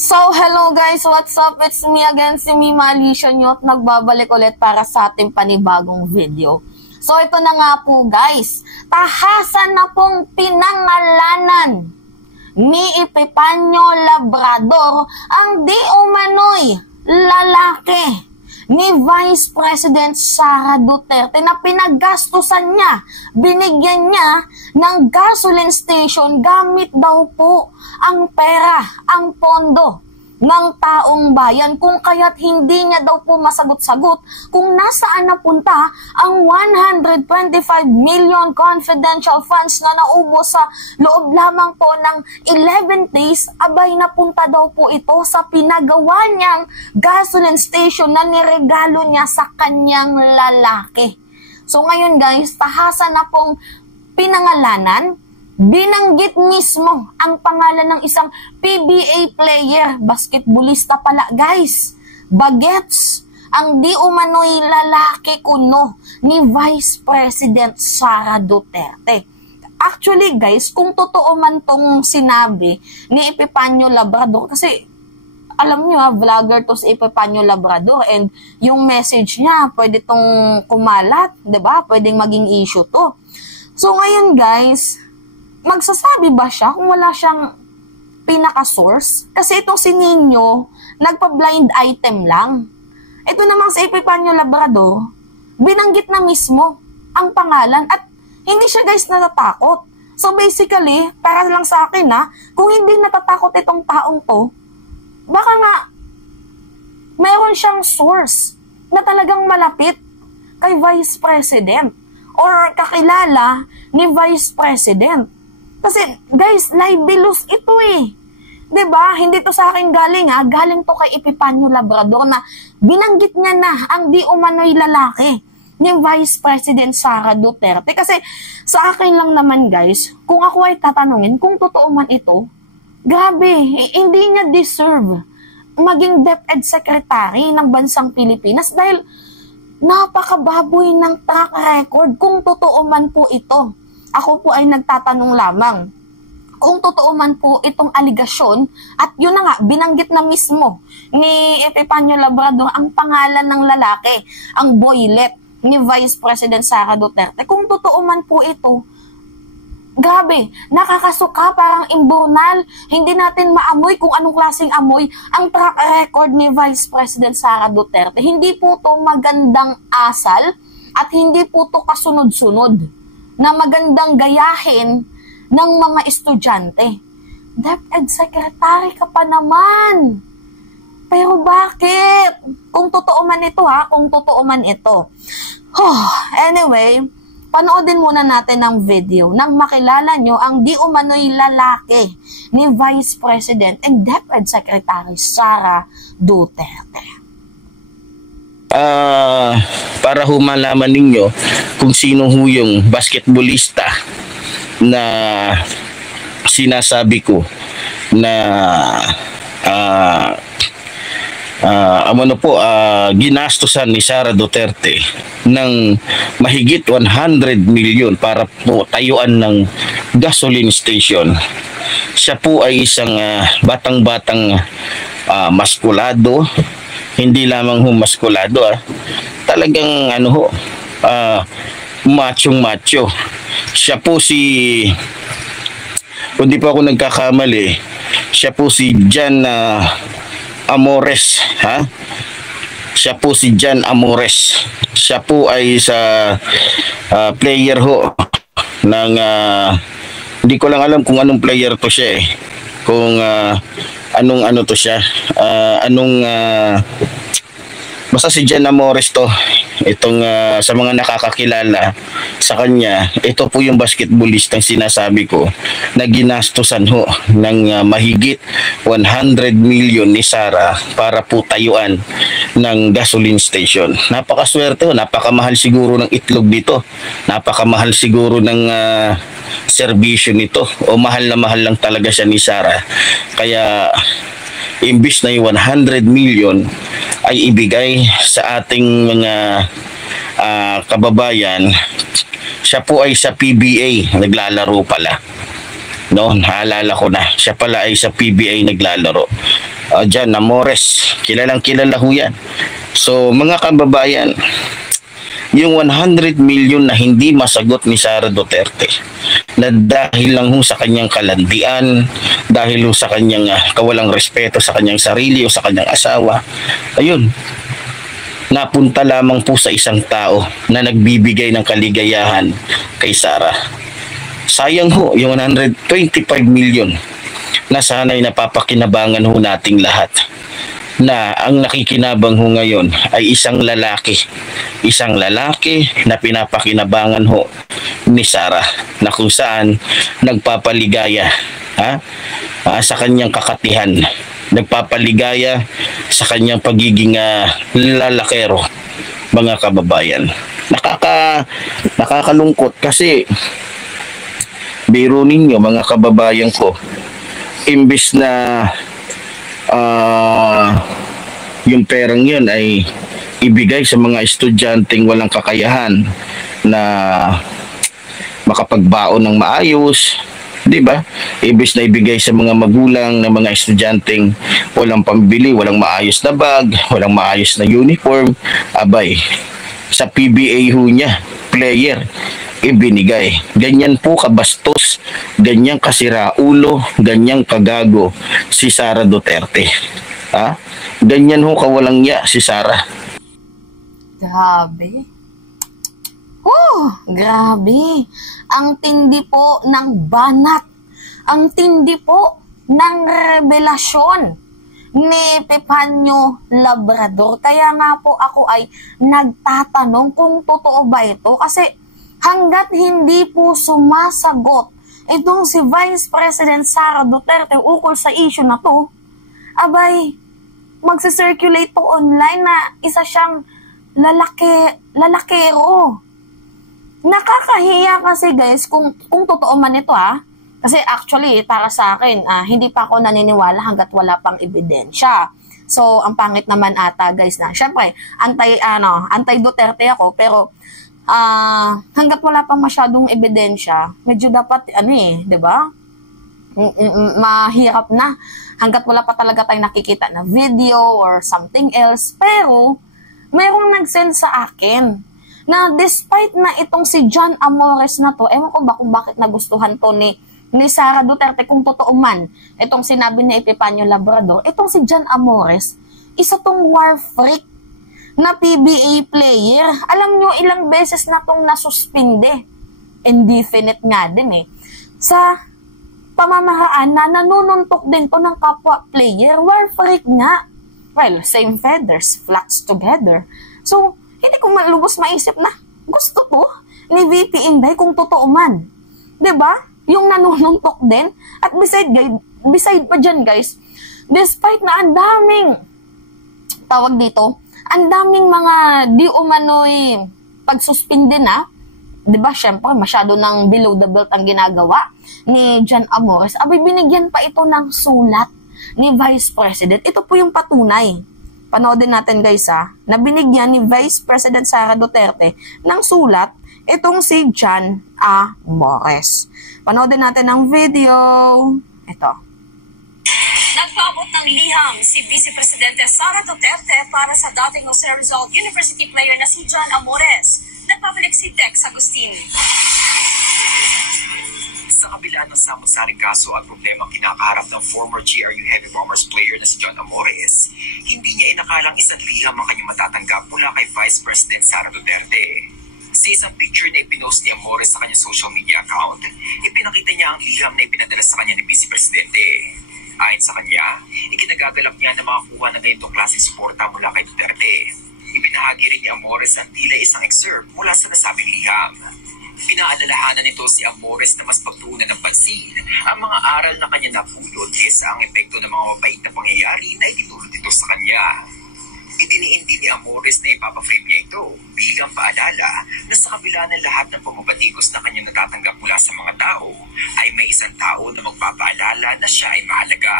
So, hello guys, what's up? It's me again, si Mima Alicia Nyot, nagbabalik ulit para sa ating panibagong video. So, ito na nga po guys, tahasan na pong pinangalanan ni Epipanyo Labrador ang di umano'y lalaki ni Vice President Sara Duterte na pinaggastusan niya, binigyan niya ng gasoline station gamit daw po ang pera, ang pondo ng taong bayan, kung kaya't hindi niya daw po masagot-sagot kung nasaan napunta ang 125 million confidential funds na naubos sa loob lamang po ng 11 days. Abay, napunta daw po ito sa pinagawa niyang gasoline station na niregalo niya sa kanyang lalaki. So ngayon guys, tahasan na pong pinangalanan, binanggit mismo ang pangalan ng isang PBA player, basketballista pala guys, bagets, ang di umano'y lalaki kuno ni Vice President Sara Duterte. Actually guys, kung totoo man tong sinabi ni Epipanyo Labrador, kasi alam nyo vlogger to si Epipanyo Labrador, and yung message niya pwede tong kumalat, 'di ba? Pwedeng maging issue to. So ngayon guys, magsasabi ba siya kung wala siyang pinaka-source? Kasi itong si Nino, nagpa-blind item lang. Ito namang si Epipanyo Labrador, binanggit na mismo ang pangalan at hindi siya guys natatakot. So basically, para lang sa akin kung hindi natatakot itong taong to, baka nga mayroon siyang source na talagang malapit kay Vice President or kakilala ni Vice President. Kasi guys, libelous ito eh. 'Di ba? Hindi to sa akin galing galing to kay Epipanyo Labrador na binanggit niya na ang di umano'y lalaki ni Vice President Sara Duterte. Kasi sa akin lang naman guys, kung ako ay tatanungin kung totoo man ito, grabe, hindi niya deserve maging DepEd Secretary ng bansang Pilipinas dahil napakababoy ng track record kung totoo man po ito. Ako po ay nagtatanong lamang kung totoo man po itong aligasyon, at yun na nga, binanggit na mismo ni Epipanyo Labrador ang pangalan ng lalaki, ang boylet ni Vice President Sara Duterte. Kung totoo man po ito, grabe, nakakasuka, parang imburnal, hindi natin maamoy kung anong klaseng amoy ang track record ni Vice President Sara Duterte. Hindi po to magandang asal at hindi po to kasunod-sunod na magandang gayahin ng mga estudyante. DepEd Secretary ka pa naman. Pero bakit? Kung totoo man ito kung totoo man ito. Anyway, panoodin muna natin ang video nang makilala nyo ang di umano'y lalaki ni Vice President and DepEd Secretary Sara Duterte. Para malaman ninyo kung sino yung basketballista na sinasabi ko na ginastusan ni Sara Duterte ng mahigit 100 million para po tayuan ng gasoline station. Siya po ay isang batang-batang maskulado, hindi lamang maskulado talagang machong-macho. Siya po kung di pa ako nagkakamali, siya po si Jan Amores, Siya po si Jan Amores. Siya po ay sa player ng hindi ko lang alam kung anong player to siya kung anong to siya, basta si Jan Amores to. Itong sa mga nakakakilala sa kanya, ito po yung basketballistang sinasabi ko na ginastusan ng mahigit 100 million ni Sara para po tayuan ng gasoline station. Napakaswerte napakamahal siguro ng itlog dito, napakamahal siguro ng serbisyo nito, o mahal na mahal lang talaga siya ni Sara. Kaya imbis na yung 100 million ay ibigay sa ating mga kababayan, siya po ay sa PBA naglalaro pala. No, naalala ko na, siya pala ay sa PBA naglalaro. Jan Amores. Kilalang kilala ho yan. So mga kababayan, yung 100 million na hindi masagot ni Sara Duterte na dahil lang ho sa kanyang kalandian, dahil ho sa kanyang kawalang respeto sa kanyang sarili o sa kanyang asawa, ayun, napunta lamang po sa isang tao na nagbibigay ng kaligayahan kay Sara. Sayang ho yung 125 million na sana'y napapakinabangan ho nating lahat, na ang nakikinabang ho ngayon ay isang lalaki na pinapakinabangan ho ni Sara, na kung saan nagpapaligaya sa kanyang kakatihan, nagpapaligaya sa kanyang pagiging lalakero. Mga kababayan, nakakalungkot kasi biro ninyo mga kababayan ko, imbis na yung perang yun ay ibigay sa mga estudyanteng walang kakayahan na makapagbaon ng maayos, di ba? Imbis na ibigay sa mga magulang ng mga estudyanteng walang pambili, walang maayos na bag, walang maayos na uniform, abay, sa PBA ho niya, player, ibinigay. Ganyan po kabastos, ganyan kasiraulo, ganyan kagago si Sara Duterte. Ganyan ho kawalang ya si Sara. Grabe. Grabe. Ang tindi po ng banat. Ang tindi po ng revelasyon ni Epifanio Labrador. Kaya nga po ako ay nagtatanong kung totoo ba ito. Kasi hanggat hindi po sumasagot itong si Vice President Sara Duterte ukol sa issue na to, abay, magse-circulate po online na isa siyang lalakero. Nakakahiya kasi guys kung totoo man ito Kasi actually, para sa akin, hindi pa ako naniniwala hanggat wala pang ebidensya. So, ang pangit naman ata guys na. Syempre, anti-Duterte ako, pero hanggat wala pang masyadong ebidensya, medyo dapat, di ba? Mahirap na. Hanggat wala pa talaga tayong nakikita na video or something else. Pero, mayroong nag-send sa akin na despite na itong si Jan Amores na to, ewan ko ba kung bakit nagustuhan to ni Sara Duterte, kung totoo man itong sinabi ni Epifanio Labrador, itong si Jan Amores, isa tong war freak na PBA player. Alam nyo, ilang beses na tong nasuspinde. Indefinite nga din sa pamamaraan na nanununtok din to ng kapwa player. War freak nga. Well, same feathers, flocks together. So, hindi ko malubos maisip na gusto to ni VP Inday kung totoo man. 'Di ba? Yung nanununtok din. At beside pa dyan guys, despite na ang daming ang daming mga di umano'y pagsuspinde na, 'di ba? Syempre, masyado ng below the belt ang ginagawa ni Jan Amores. Abay, binigyan pa ito ng sulat ni Vice President. Ito po yung patunay. Panoodin natin guys na binigyan ni Vice President Sara Duterte ng sulat itong si Jan Amores. Panoodin natin ang video. Ito. Nagpaabot ng liham si Vice Presidente Sara Duterte para sa dating Jose Rizal University player na si Jan Amores. Nagpabalik si Dex Agustin. Sa kabila ng samot-saring kaso at problema kinakaharap ng former GRU Heavy Bombers player na si Jan Amores, hindi niya inakalang isang liham ang kanyang matatanggap mula kay Vice President Sara Duterte. Sa isang picture na ipinost ni Amores sa kanyang social media account, ipinakita niya ang liham na ipinadala sa kanya ni Vice Presidente. Ayon sa kanya, ikinagagalak niya na makakuha ng ganitong klaseng suporta mula kay Duterte. Ibinahagi rin ni Amores ang tila isang excerpt mula sa nasabing liham. Pinaalalahanan nito si Amores na mas pagtuunan ng pansin ang mga aral na kanya napulot kesa ang epekto ng mga mabait na pangyayari na itinulot ito sa kanya. Idiniin din ni Amores na ipapaframe niya ito bilang paalala na sa kabila ng lahat ng pamabatikos na kanyang natatanggap mula sa mga tao, ay may isang tao na magpapaalala na siya ay mahalaga.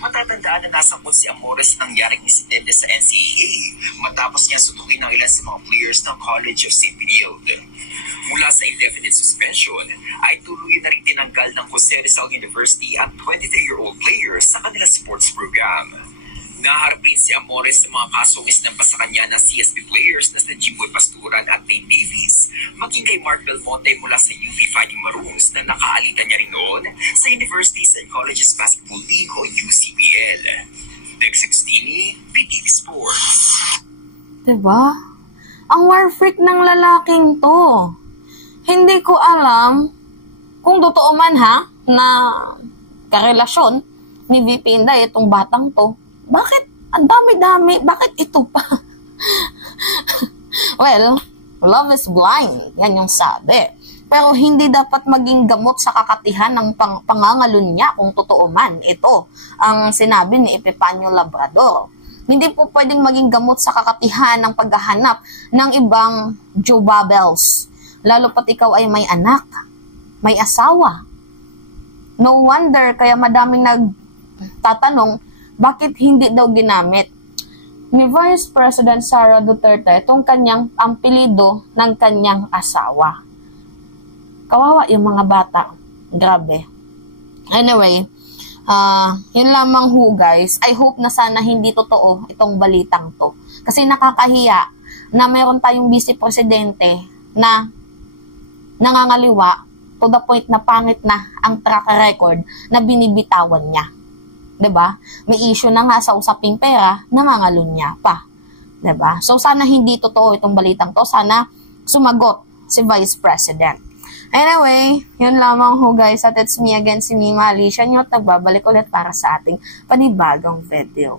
Matatandaan na nasangkot si Amores ng nangyaring insidente sa NCAA matapos niya sunugin ng ilan sa mga players ng College of St. Benilde. Mula sa indefinite suspension, ay tuloy na rin tinanggal ng Jose Rizal University ang 23-year-old players sa kanilang sports program. Naharap rin si Amores sa mga kasong isnampa sa kanya na CSP players na si Jimboy Pasturan at Nate Davies, maging kay Mark Belmonte mula sa UP Fighting Maroons na nakaalitan niya rin noon sa Universities and Colleges Basketball League o UCBL. Dex 16, PTV Sports. Diba? Ang war freak ng lalaking to. Hindi ko alam kung totoo man na karelasyon ni VP Inday itong batang to. Bakit? Ang dami-dami. Bakit ito pa? Well, love is blind. Yan yung sabi. Pero hindi dapat maging gamot sa kakatihan ng pangangalun niya kung totoo man. Ito ang sinabi ni Epifanio Labrador. Hindi po pwedeng maging gamot sa kakatihan ng paghahanap ng ibang Joe Bubbles. Lalo pat ikaw ay may anak, may asawa. No wonder kaya madaming nagtatanong bakit hindi daw ginamit ni Vice President Sara Duterte itong kanyang ampilido ng kanyang asawa. Kawawa yung mga bata. Grabe. Anyway, yun lamang ho guys. I hope na sana hindi totoo itong balitang to. Kasi nakakahiya na mayroon tayong vice presidente na nangangaliwa to the point na pangit na ang track record na binibitawan niya. 'Di ba? May issue na nga sa usaping pera, nangangalun niya pa. 'Di ba? So sana hindi totoo itong balitang to. Sana sumagot si Vice President. Anyway, yun lamang ho guys. At it's me again, si Mima Alicia Nyot. Nagbabalik ulit para sa ating panibagong video.